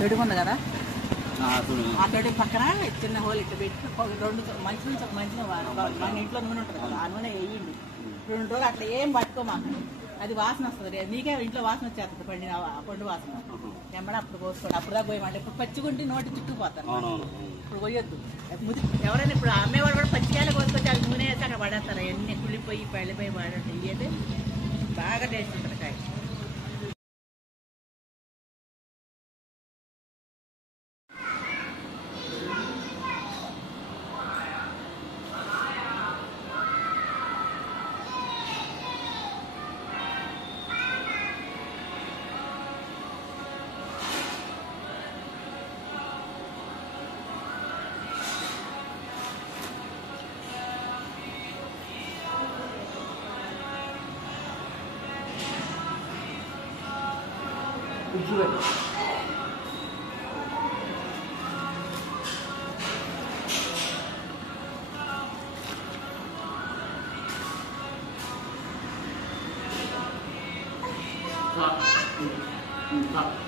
తొడుగుంది కదా ఆ తొడుగు పక్కన చిన్న హోల్ ఇట్లా పెట్టి 2 మంచి మన ఇంట్లో నూనె ఉంటుంది కదా ఆ నూనె వేయండి 2 రోజులు అట్లా ఏం పట్టుకోమాక అది వాసన వస్తుంది నీకే ఇంట్లో వాసన వచ్చేస్తుంది పండు వాసన ఎమ్మడ అప్పుడు పోసుకోండి అప్పుడు దాకా పోయమంటే ఇప్పుడు పచ్చిగుండి నోటి చుట్టుకుపోతారు ఇప్పుడు పోయొద్దు ఎవరైనా ఇప్పుడు అమ్మేవాడు కూడా పచ్చికాయలు కోసుకొచ్చి అది నూనె వేసి అక్కడ పడేస్తారు అవన్నీ కుళ్ళిపోయి పళ్ళిపోయి పడేది ఇవైతే బాగా టేస్ట్ ఉంటుంది కాయ Stop.